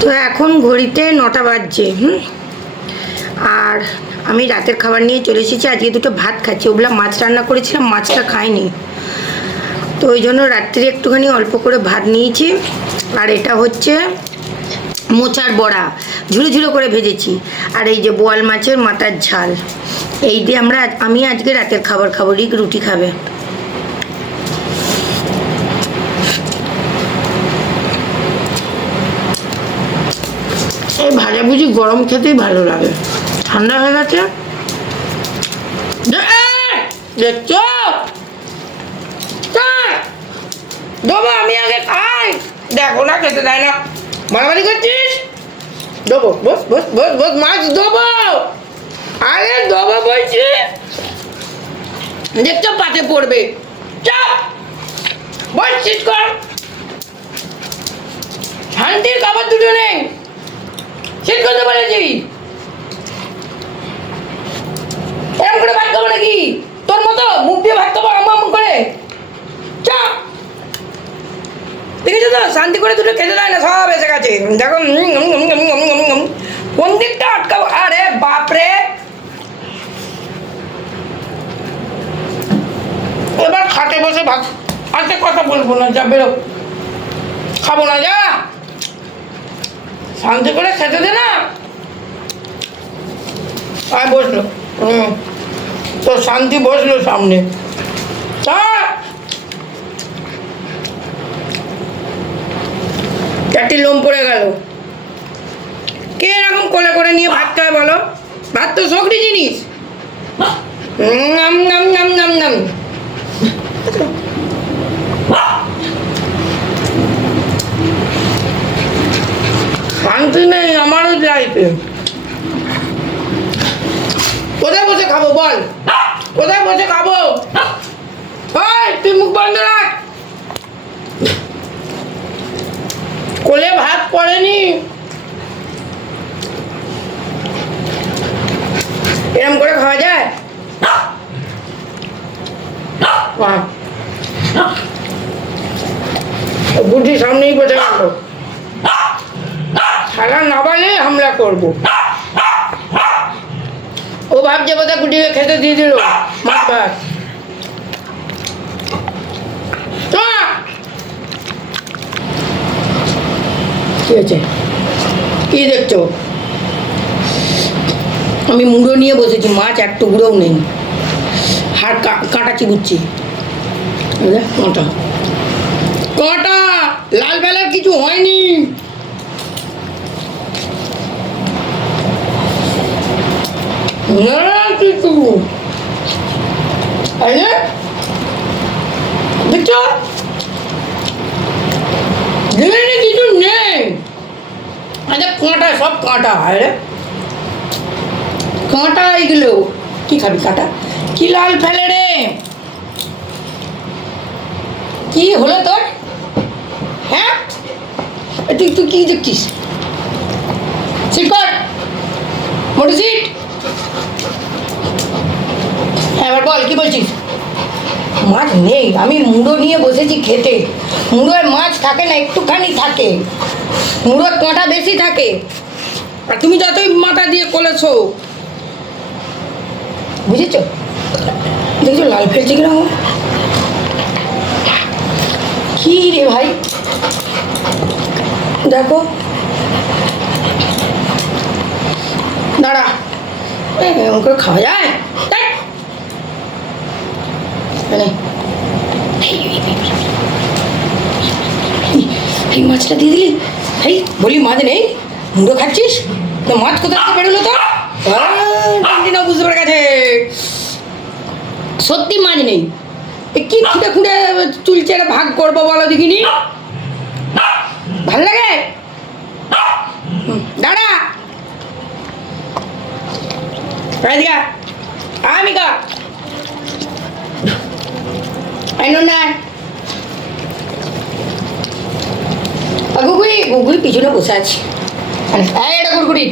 তো এখন ঘড়িতে নটা বাজছে, হুম? আর আমি রাতের খাবার নিয়ে চলে এসেছি, আজকে দুটো ভাত খাচ্ছি। ওগুলা মাছ রান্না করেছিলাম, মাছটা খাইনি। তো ওই জন্য রাত্রে একটুখানি অল্প করে ভাত নিয়েছি। আর এটা হচ্ছে মোচার বড়া, ঝুড়ো ঝুড়ো করে ভেজেছি। আর এই যে বোয়াল মাছের মাথার ঝাল, এই দিয়ে আমরা আমি আজকে রাতের খাবার খাব, রিক রুটি খাবে। এই ভাজাভুজি গরম খেতেই ভালো লাগে। ঠান্ডা হয়ে গেছে। দেখছ? দেবো, আমি আগে খাই। দেখো না, খেতে দেয় না। মারামারি করছিস? দেবো, বস বস বস বস, মাছ দেবো। আরে দেবো বলছি। দেখছ, পাতে পড়বে। চাপ। বলছিস কর। শান্তির খাবার দুটো নেই। করতে পারেছি। এরকম করে নাকি? তোর মতো মুখ দিয়ে ভাত খাব আম আম করে। দেখেছ তো? শান্তি করে দুটো খেতে দেয় না, সব এসে গেছে। দেখো। কোন দিকটা আটকাবো? আরে বাপরে! এবার খাটে বসে ভাত আজকে কথা বলব না, যা বেরো। খাব না, যা। শান্তি করে খেতে দে না। আর বসল। হুম। তো শান্তি বসল সামনে। চারটি লোম পড়ে গেল। কে এরকম কোলে করে নিয়ে ভাত খায় বলো? ভাত তো শখরি জিনিস। নাম নাম নাম নাম নাম শান্তি নেই আমারও কোথায় বসে খাব বল? কোথায় বসে খাব? তুই মুখ বন্ধ রাখ। কোলে ভাত পড়েনি। এরম করে খাওয়া যায়। বুদ্ধি সামনেই বসে গেল। সারা না বালে হামলা করব। ও ভাবছে বোধহয় গুটিকে খেতে দিয়ে দিল। মাছ ভাত। কি হয়েছে? কি দেখছ? আমি মুড়ো নিয়ে বসেছি, মাছ এক টুকরোও নেই। হাড় কাঁটা চিবুচ্ছি। কাঁটা। কাঁটা? লাল বেলার কিছু হয়নি। না কিছু এই যে, দেখছ জিনিসে কিছু নেই। আচ্ছা কাঁটা সব কাঁটা হয় রে। কাঁটা এগুলো কি খাবি কাঁটা? কি লাল ফেলে রে? কি হলো তোর? হ্যাঁ? তুই তুই কি দেখছিস? সিট কর মোটর এবার বল, কি বলছিস? মাছ নেই, আমি মুড়ো নিয়ে বসেছি খেতে। মুড়োয় মাছ থাকে না, একটুখানি থাকে। মুড়োর কাঁটা বেশি থাকে। আর তুমি যতই মাথা দিয়ে কলেছো। বুঝেছ? দেখছ, লাল ফেলছে কীরকম? কি রে ভাই? দেখো। দাঁড়া। করে খাওয়া যায় দেখ। এনে। এই, এই, এই, এই, এই মাছটা দিয়ে দিলি? এই বলি মাছ নেই? মুড়ো খাচ্ছিস? তো মাছ কোথা থেকে বেরোলো তো না বুঝতে পেরে গেছে। সত্যি মাছ নেই। কি খুঁড়ে খুঁড়ে চুলছে এটা ভাগ করব বলো দেখিনি? ভালো লাগে? দাঁড়া। রাধিকা আমিকা আই নো না গুগুই পিছনে বসে আছে। এটা গুড়গুড়ি।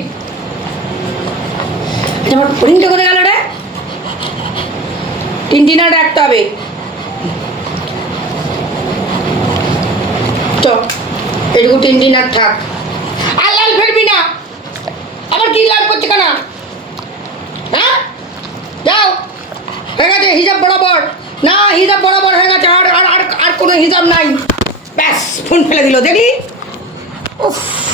আমার ফরিংটা কোথায় গেল রে? আর রাখতে হবে। চ এটুকু আর থাক। আর লাল ফেলবি না। আবার কি লাল করছে কেন? হ্যাঁ? যাও। হয়ে গেছে হিসাব বরাবর। না হিসাব বরাবর হয়ে গেছে আর আর আর আর কোনো হিসাব নাই। ব্যাস ফোন ফেলে দিল। দেখলি? উফ